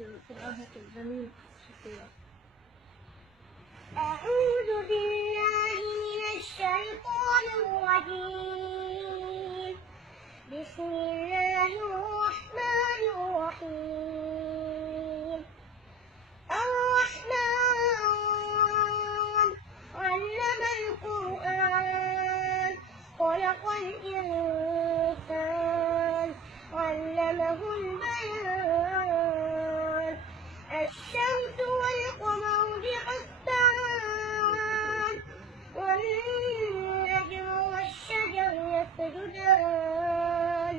قراءة الجميل. شكرا. أعوذ بالله من الشيطان الرجيم. بسم الله الرحمن الرحيم. الرحمن علم القرآن خلق الإنسان علمه البيان. الشمس والقمر بحسبان والنجم والشجر يسجدان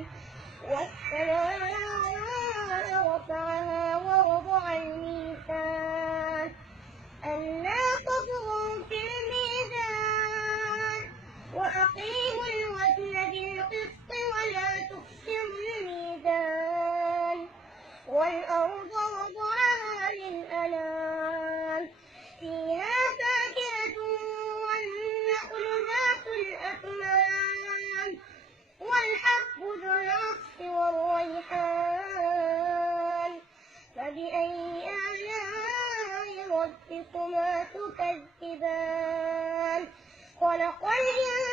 والسماء رفعها ووضع الميزان ألا تطغوا في الميزان وأقيموا الوزن بالقسط ولا تخسروا الميزان والأرض وضعها للأنام فيها فاكهة والنخل ذات الأكمام والحب ذو العصف والريحان فبأي آلاء ربكما تكذبان خلق الإنسان